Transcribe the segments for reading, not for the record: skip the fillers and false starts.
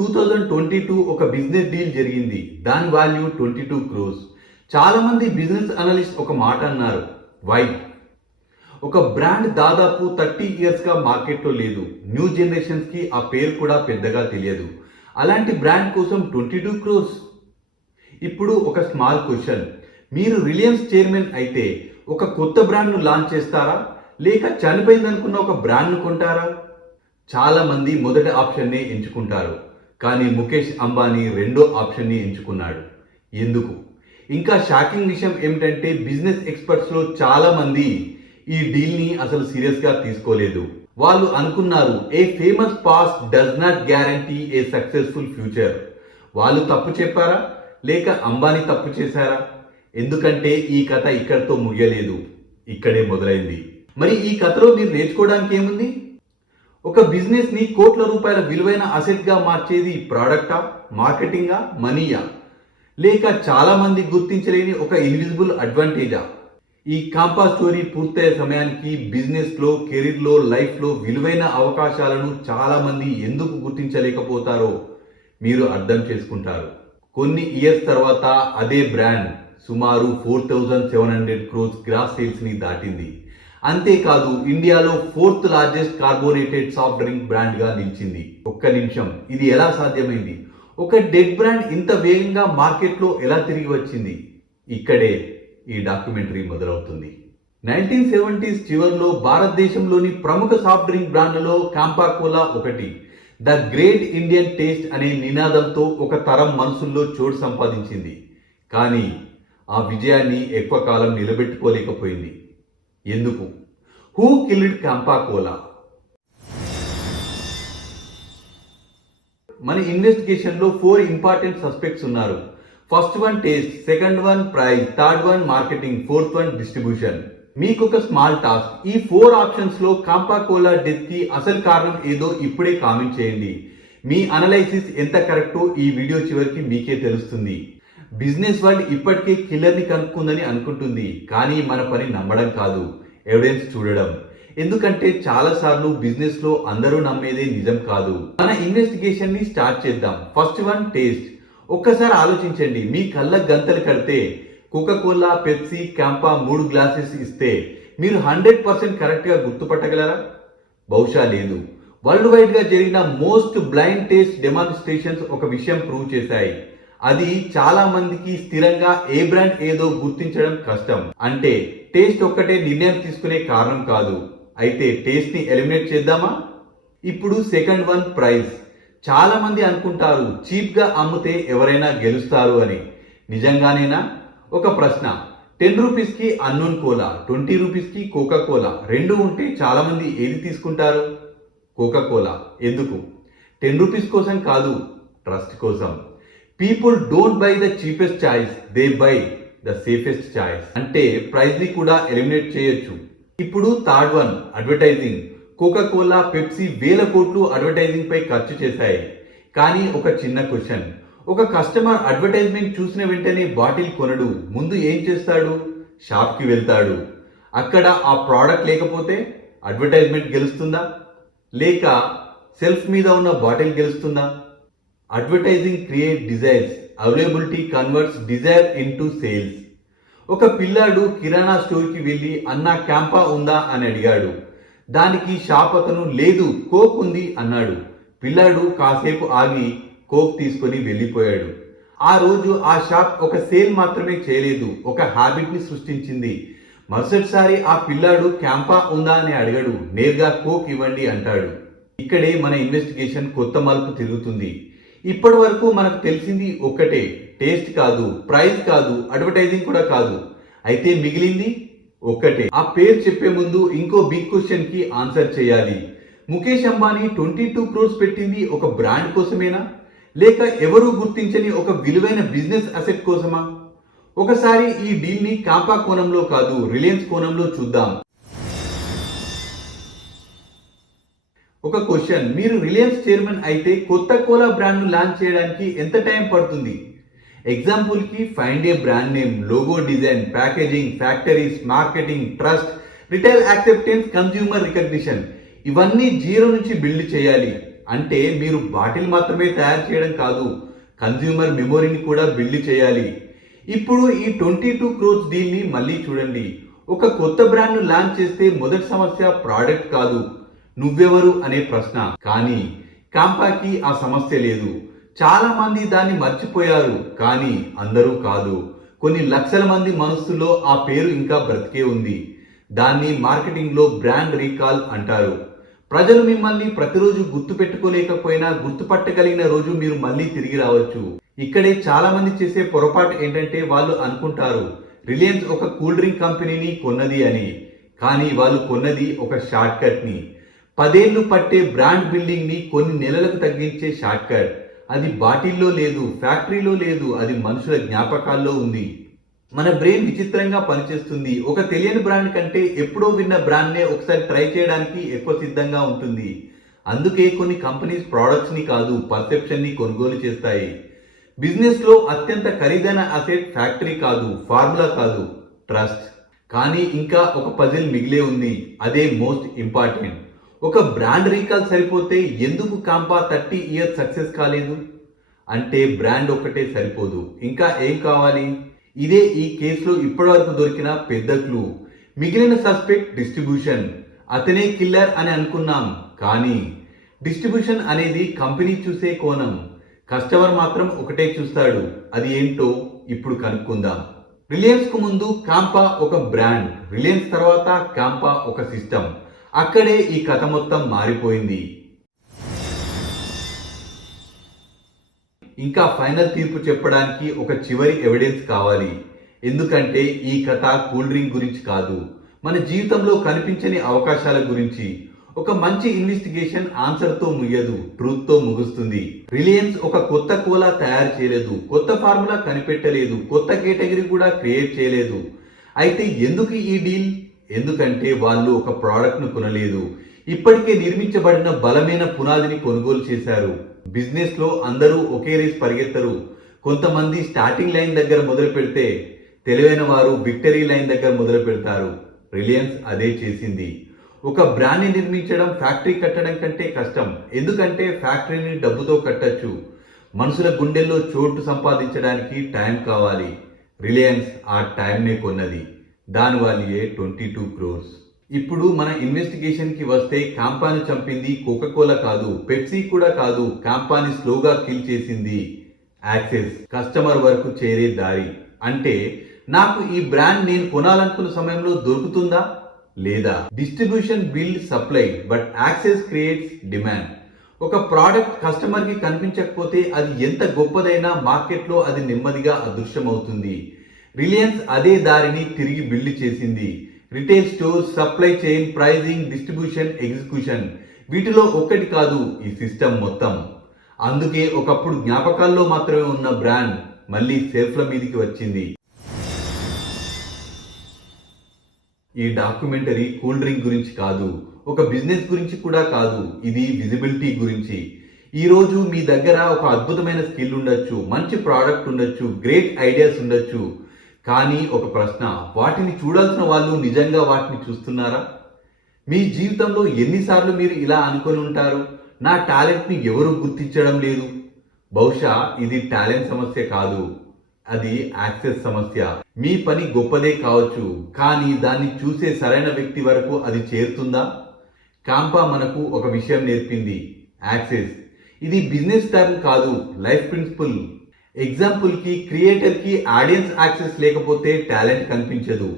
2022 ఒక business deal జరిగింది. దాని వాల్యూ 22 క్రోర్స్. చాలా మంది బిజినెస్ అనలిస్ట్ ఒక మాట అన్నారు, వై? ఒక బ్రాండ్ దాదాపు 30 ఇయర్స్గా మార్కెట్లో లేదు. న్యూ జనరేషన్స్కి ఆ పేరు కూడా పెద్దగా తెలియదు. అలాంటి బ్రాండ్ కోసం 22 క్రోర్స్. ఇప్పుడు ఒక స్మాల్ క్వశ్చన్, మీరు రిలయన్స్ చైర్మన్ అయితే ఒక కొత్త బ్రాండ్ను లాంచ్ చేస్తారా, లేక చనిపోయిందనుకున్న ఒక బ్రాండ్ను కొంటారా? చాలా మంది మొదటి ఆప్షన్నే ఎంచుకుంటారు, కానీ ముఖేష్ అంబానీ రెండో ఆప్షన్ని ఎంచుకున్నాడు. ఎందుకు? ఇంకా షాకింగ్ విషయం ఏమిటంటే బిజినెస్ ఎక్స్పర్ట్స్లో చాలా మంది ఈ డీల్ని అసలు సీరియస్గా తీసుకోలేదు. వాళ్ళు అనుకున్నారు, a famous past does not guarantee a successful future. వాళ్ళు తప్పు చెప్పారా, లేక అంబానీ తప్పు చేశారా? ఎందుకంటే ఈ కథ ఇక్కడితో ముగియలేదు, ఇక్కడే మొదలైంది. మరి ఈ కథలో మీరు నేర్చుకోవడానికి ఏముంది? ఒక బిజినెస్ ని కోట్ల రూపాయల విలువైన అసెట్ గా మార్చేది ప్రోడక్టా, మార్కెటింగా, మనీయా, లేక చాలా మంది గుర్తించలేని ఒక ఇన్విజిబుల్ అడ్వాంటేజా? ఈ కాంపా స్టోరీ పూర్తయ్యే సమయానికి బిజినెస్ లో, కెరీర్ లో, లైఫ్ లో విలువైన అవకాశాలను చాలా మంది ఎందుకు గుర్తించలేకపోతారో మీరు అర్థం చేసుకుంటారు. కొన్ని ఇయర్స్ తర్వాత అదే బ్రాండ్ సుమారు 4,700 క్రోర్స్ గ్రాస్ సేల్స్ ని దాటింది. అంతేకాదు ఇండియాలో 4th largest carbonated soft drink brand గా నిలిచింది. ఒక్క నిమిషం, ఇది ఎలా సాధ్యమైంది? ఒక డెడ్ బ్రాండ్ ఇంత వేగంగా మార్కెట్లో ఎలా తిరిగి వచ్చింది? ఇక్కడే ఈ డాక్యుమెంటరీ మొదలవుతుంది. 1970s చివరిలో భారతదేశంలోని ప్రముఖ సాఫ్ట్ డ్రింక్ బ్రాండ్లలో కాంపా కోలా ఒకటి. ద గ్రేట్ ఇండియన్ టేస్ట్ అనే నినాదంతో ఒక తరం మనసుల్లో చోటు సంపాదించింది. కానీ ఆ విజయాన్ని ఎక్కువ కాలం నిలబెట్టుకోలేకపోయింది. ఎందుకు? Who killed Campa Cola? మన ఇన్వెస్టిగేషన్ లో 4 ఇంపార్టెంట్ సస్పెక్ట్స్ ఉన్నారు. First one taste, second one price, third one marketing, fourth one distribution. మీకు ఒక స్మాల్ టాస్క్, ఈ 4 ఆప్షన్స్ లో కాంపా కోలా డెత్ కి అసలు కారణం ఏదో ఇప్పుడే కామెంట్ చేయండి. మీ అనలైసిస్ ఎంత కరెక్టో ఈ వీడియో చివరికి మీకే తెలుస్తుంది. బిజినెస్ వరల్డ్ ఇప్పటికే కిల్లర్ని కనుక్కుందని అనుకుంటుంది, కానీ మన పని నమ్మడం కాదు, ఎవిడెన్స్ చూడడం. ఎందుకంటే చాలా సార్లు బిజినెస్ లో అందరూ నమ్మేదే నిజం కాదు. మన ఇన్వెస్టిగేషన్ ని స్టార్ట్ చేద్దాం. First one taste. ఒక్కసారి ఆలోచించండి, మీ కళ్ళ గంతలు కడితే కోకా-కోలా, పెప్సీ, కాంపా 3 గ్లాసెస్ ఇస్తే మీరు 100% కరెక్ట్ గా గుర్తుపట్టగలరా? బహుశా లేదు. వరల్డ్ వైడ్ గా జరిగిన మోస్ట్ బ్లైండ్ టేస్ట్ డెమాన్స్ట్రేషన్స్ ఒక విషయం ప్రూవ్ చేశాయి. అది చాలా మందికి స్థిరంగా ఏ బ్రాండ్ ఏదో గుర్తించడం కష్టం. అంటే టేస్ట్ ఒక్కటే నిర్ణయం తీసుకునే కారణం కాదు. అయితే టేస్ట్ ని ఎలిమినేట్ చేద్దామా? ఇప్పుడు సెకండ్ వన్ ప్రైస్. చాలా మంది అనుకుంటారు చీప్ గా అమ్మితే ఎవరైనా గెలుస్తారు అని. నిజంగానేనా? ఒక ప్రశ్న, 10 రూపీస్ కి అన్నోన్ కోలా, 20 రూపీస్ కి కోకా కోలా, రెండు ఉంటే చాలా మంది ఏది తీసుకుంటారు? Coca Cola. ఎందుకు? 10 రూపీస్ కోసం కాదు, ట్రస్ట్ కోసం. People don't by the cheapest choice, they by the safest choice. అంటే ప్రైస్ ని కూడా ఎలిమినేట్ చేయొచ్చు. ఇప్పుడు third one advertising. Coca Cola, Pepsi వేల కోట్లు అడ్వర్టైజింగ్ పై ఖర్చు చేశాయి. కానీ ఒక చిన్న క్వశ్చన్, ఒక కస్టమర్ అడ్వర్టైజ్మెంట్ చూసిన వెంటనే బాటిల్ కొనడు. ముందు ఏం చేస్తాడు? షాప్ కి వెళ్తాడు. అక్కడ ఆ ప్రోడక్ట్ లేకపోతే అడ్వర్టైజ్మెంట్ గెలుస్తుందా, లేక సెల్ఫ్ మీద ఉన్న బాటిల్ గెలుస్తుందా? Advertising create desires, availability converts desire into sales. ఒక పిల్లాడు కిరాణా స్టోర్కి వెళ్ళి అన్నా క్యాంపా ఉందా అని అడిగాడు. దానికి షాప్ అతను లేదు, కోక్ ఉంది అన్నాడు. పిల్లాడు కాసేపు ఆగి కోక్ తీసుకొని వెళ్ళిపోయాడు. ఆ రోజు ఆ షాప్ ఒక సేల్ మాత్రమే చేయలేదు, ఒక హ్యాబిట్ ని సృష్టించింది. మరుసటిసారి ఆ పిల్లాడు క్యాంపా ఉందా అని అడగడు, నేరుగా కోక్ ఇవ్వండి అంటాడు. ఇక్కడే మన ఇన్వెస్టిగేషన్ కొత్త మలుపు తిరుగుతుంది. ఇప్పటి వరకు మనకు తెలిసింది ఒక్కటే, టేస్ట్ కాదు, ప్రైస్ కాదు, అడ్వర్టైజింగ్ కూడా కాదు. అయితే మిగిలింది ఒక్కటే. ఆ పేరు చెప్పే ముందు ఇంకో బిగ్ క్వశ్చన్ కి ఆన్సర్ చేయాలి. ముఖేష్ అంబానీ 22 క్రోర్స్ పెట్టింది ఒక బ్రాండ్ కోసమేనా, లేక ఎవరూ గుర్తించని ఒక విలువైన బిజినెస్ అసెట్ కోసమా? ఒకసారి ఈ డీల్ ని కాంపా కోణంలో కాదు, రిలయన్స్ కోణంలో చూద్దాం. ఒక క్వశ్చన్, మీరు రిలయన్స్ చైర్మన్ అయితే కొత్త కోలా బ్రాండ్ ను లాంచ్ చేయడానికి ఎంత టైం పడుతుంది? ఎగ్జాంపుల్ కి find a brand name, logo design, packaging, factories, marketing, trust, retail acceptance, consumer recognition. ఇవన్నీ జీరో నుంచి బిల్డ్ చేయాలి. అంటే మీరు బాటిల్ మాత్రమే తయారు చేయడం కాదు, కన్జ్యూమర్ మెమొరీని కూడా బిల్డ్ చేయాలి. ఇప్పుడు ఈ 22 క్రోర్స్ డీల్ని మళ్ళీ చూడండి. ఒక కొత్త బ్రాండ్ను లాంచ్ చేస్తే మొదటి సమస్య ప్రోడక్ట్ కాదు, నువ్వెవరు అనే ప్రశ్న. కానీ కాంపాకి ఆ సమస్య లేదు. చాలా మంది దాన్ని మర్చిపోయారు, కానీ అందరూ కాదు. కొన్ని లక్షల మంది మనస్సులో ఆ పేరు ఇంకా బ్రతికే ఉంది. దాన్ని మార్కెటింగ్లో బ్రాండ్ రీకాల్ అంటారు. ప్రజలు మిమ్మల్ని ప్రతిరోజు గుర్తు పెట్టుకోలేకపోయినా గుర్తుపట్టగలిగిన రోజు మీరు మళ్ళీ తిరిగి రావచ్చు. ఇక్కడే చాలా మంది చేసే పొరపాటు ఏంటంటే వాళ్ళు అనుకుంటారు రిలయన్స్ ఒక కూల్ డ్రింక్ కంపెనీని కొన్నది అని. కానీ వాళ్ళు కొన్నది ఒక షార్ట్ కట్ ని. 10 ఏళ్లు పట్టే బ్రాండ్ బిల్డింగ్ ని కొన్ని నెలలకు తగ్గించే షార్ట్ కట్. అది బాటిల్లో లేదు, ఫ్యాక్టరీలో లేదు, అది మనుషుల జ్ఞాపకాల్లో ఉంది. మన బ్రెయిన్ విచిత్రంగా పనిచేస్తుంది. ఒక తెలియని బ్రాండ్ కంటే ఎప్పుడో విన్న బ్రాండ్నే ఒకసారి ట్రై చేయడానికి ఎక్కువ సిద్ధంగా ఉంటుంది. అందుకే కొన్ని కంపెనీస్ ప్రోడక్ట్స్ ని కాదు, పర్సెప్షన్ ని కొనుగోలు చేస్తాయి. బిజినెస్ లో అత్యంత ఖరీదైన అసెట్ ఫ్యాక్టరీ కాదు, ఫార్ములా కాదు, ట్రస్ట్. కానీ ఇంకా ఒక పజిల్ మిగిలే ఉంది. అదే మోస్ట్ ఇంపార్టెంట్. ఒక బ్రాండ్ రీకాల్ సరిపోతే ఎందుకు కాంపా 30 ఇయర్స్ సక్సెస్ కాలేదు? అంటే బ్రాండ్ ఒక్కటే సరిపోదు, ఇంకా ఏం కావాలి? ఇదే ఈ కేసులో ఇప్పటివరకు దొరికిన పెద్ద క్లూ. మిగిలిన సస్పెక్ట్ డిస్ట్రిబ్యూషన్. అతనే కిల్లర్ అని అనుకున్నాం, కానీ డిస్ట్రిబ్యూషన్ అనేది కంపెనీ చూసే కోణం. కస్టమర్ మాత్రం ఒకటే చూస్తాడు. అది ఏంటో ఇప్పుడు కనుక్కుందాం. రిలయన్స్ కు ముందు కాంపా ఒక బ్రాండ్, రిలయన్స్ తర్వాత కాంపా ఒక సిస్టమ్. అక్కడే ఈ కథ మొత్తం మారిపోయింది. ఇంకా ఫైనల్ తీర్పు చెప్పడానికి ఒక చివరి ఎవిడెన్స్ కావాలి. ఎందుకంటే ఈ కథ కూల్ డ్రింక్ గురించి కాదు, మన జీవితంలో కనిపించని అవకాశాల గురించి. ఒక మంచి ఇన్వెస్టిగేషన్ ఆన్సర్తో ముగియదు, ట్రూత్తో ముగుస్తుంది. రిలయన్స్ ఒక కొత్త కోలా తయారు చేయలేదు, కొత్త ఫార్ములా కనిపెట్టలేదు, కొత్త కేటగిరీ కూడా క్రియేట్ చేయలేదు. అయితే ఎందుకు ఈ డీల్? ఎందుకంటే వాళ్ళు ఒక ప్రోడక్ట్ను కొనలేదు, ఇప్పటికే నిర్మించబడిన బలమైన పునాదిని కొనుగోలు చేశారు. బిజినెస్ లో అందరూ ఒకే రేస్ పరిగెత్తరు. కొంతమంది స్టార్టింగ్ లైన్ దగ్గర మొదలు పెడితే తెలివైన వారు విక్టరీ లైన్ దగ్గర మొదలు పెడతారు. రిలయన్స్ అదే చేసింది. ఒక బ్రాండ్ ని నిర్మించడం ఫ్యాక్టరీ కట్టడం కంటే కష్టం. ఎందుకంటే ఫ్యాక్టరీని డబ్బుతో కట్టచ్చు, మనుషుల గుండెల్లో చోటు సంపాదించడానికి టైం కావాలి. రిలయన్స్ ఆ టైంనే కొన్నది. దాని వాల్యే 22 క్రోర్స్. ఇప్పుడు మన ఇన్వెస్టిగేషన్ కి వస్తే కాంపాని చంపింది కోకాకోలా కాదు, పెప్సీ కూడా కాదు. కాంపాని స్లోగా కిల్ చేసింది యాక్సెస్, కస్టమర్ వరకు చేరే దారి. అంటే నాకు ఈ బ్రాండ్ నేను కొనాలనుకున్న సమయంలో దొరుకుతుందా లేదా? Distribution build supply, but access creates demand. ఒక ప్రోడక్ట్ కస్టమర్ కి కనిపించకపోతే అది ఎంత గొప్పదైనా మార్కెట్లో అది నెమ్మదిగా అదృశ్యమవుతుంది. రిలయన్స్ అదే దారిని తిరిగి బిల్డ్ చేసింది. Retail store, supply chain, pricing, distribution, execution, వీటిలో ఒక్కటి కాదు, ఈ సిస్టమ్ మొత్తం. అందుకే ఒకప్పుడు జ్ఞాపకాల్లో మాత్రమే ఉన్న బ్రాండ్ మళ్ళీ సెల్ఫ్ల మీదకి వచ్చింది. ఈ డాక్యుమెంటరీ కూల్ డ్రింక్ గురించి కాదు, ఒక బిజినెస్ గురించి కూడా కాదు, ఇది విజిబిలిటీ గురించి. ఈ రోజు మీ దగ్గర ఒక అద్భుతమైన స్కిల్ ఉండొచ్చు, మంచి ప్రోడక్ట్ ఉండొచ్చు, గ్రేట్ ఐడియాస్ ఉండొచ్చు. కానీ ఒక ప్రశ్న, వాటిని చూడాల్సిన వాళ్ళు నిజంగా వాటిని చూస్తున్నారా? మీ జీవితంలో ఎన్నిసార్లు మీరు ఇలా అనుకొని ఉంటారు, నా టాలెంట్ని ఎవరు గుర్తించడం లేదు? బహుశా ఇది టాలెంట్ సమస్య కాదు, అది యాక్సెస్ సమస్య. మీ పని గొప్పదే కావచ్చు, కానీ దాన్ని చూసే సరైన వ్యక్తి వరకు అది చేరుతుందా? కాంపా మనకు ఒక విషయం నేర్పింది, యాక్సెస్. ఇది బిజినెస్ టర్మ్ కాదు, లైఫ్ ప్రిన్సిపల్. ఎగ్జాంపుల్ కి క్రియేటర్ కి ఆడియన్స్ యాక్సెస్ లేకపోతే టాలెంట్ కనిపించదు.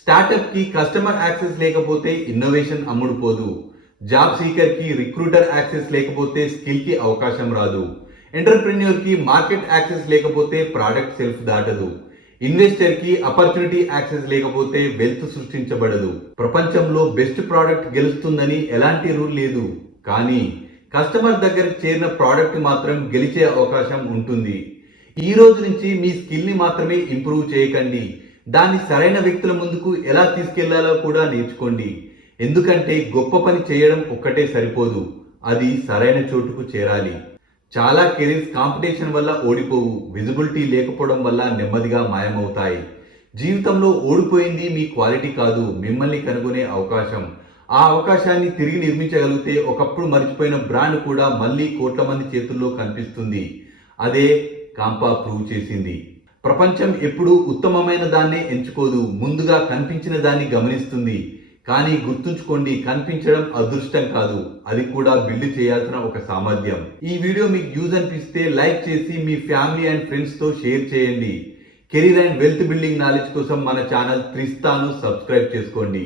స్టార్టప్ కి కస్టమర్ యాక్సెస్ లేకపోతే ఇన్నోవేషన్ అమ్ముడుపోదు. జాబ్ సీకర్ కి రిక్రూటర్ యాక్సెస్ లేకపోతే స్కిల్ కి అవకాశం రాదు. ఎంటర్ప్రెన్యూర్ కి మార్కెట్ యాక్సెస్ లేకపోతే ప్రోడక్ట్ సెల్ఫ్ దాటదు. ఇన్వెస్టర్ కి ఆపర్చునిటీ యాక్సెస్ లేకపోతే వెల్త్ సృష్టించబడదు. ప్రపంచంలో బెస్ట్ ప్రోడక్ట్ గెలుస్తుందని ఎలాంటి రూల్ లేదు, కానీ కస్టమర్ దగ్గరకు చేరిన ప్రోడక్ట్ మాత్రం గెలిచే అవకాశం ఉంటుంది. ఈ రోజు నుంచి మీ స్కిల్ని మాత్రమే ఇంప్రూవ్ చేయకండి, దాన్ని సరైన వ్యక్తుల ముందుకు ఎలా తీసుకెళ్లాలో కూడా నేర్చుకోండి. ఎందుకంటే గొప్ప పని చేయడం ఒక్కటే సరిపోదు, అది సరైన చోటుకు చేరాలి. చాలా కెరీర్స్ కాంపిటీషన్ వల్ల ఓడిపోవు, విజిబిలిటీ లేకపోవడం వల్ల నెమ్మదిగా మాయమవుతాయి. జీవితంలో ఓడిపోయింది మీ క్వాలిటీ కాదు, మిమ్మల్ని కనుగొనే అవకాశం. ఆ అవకాశాన్ని తిరిగి నిర్మించగలిగితే ఒకప్పుడు మర్చిపోయిన బ్రాండ్ కూడా మళ్ళీ కోట్ల మంది చేతుల్లో కనిపిస్తుంది. అదే కాంపా ప్రూవ్ చేసింది. ప్రపంచం ఎప్పుడూ ఉత్తమమైన దాన్నే ఎంచుకోదు, ముందుగా కనిపించిన దాన్ని గమనిస్తుంది. కానీ గుర్తుంచుకోండి, కనిపించడం అదృష్టం కాదు, అది కూడా బిల్డ్ చేయాల్సిన ఒక సామర్థ్యం. ఈ వీడియో మీకు యూజ్ అనిపిస్తే లైక్ చేసి మీ ఫ్యామిలీ అండ్ ఫ్రెండ్స్తో షేర్ చేయండి. Career and wealth building knowledge కోసం మన ఛానల్ త్రిస్తాను సబ్స్క్రైబ్ చేసుకోండి.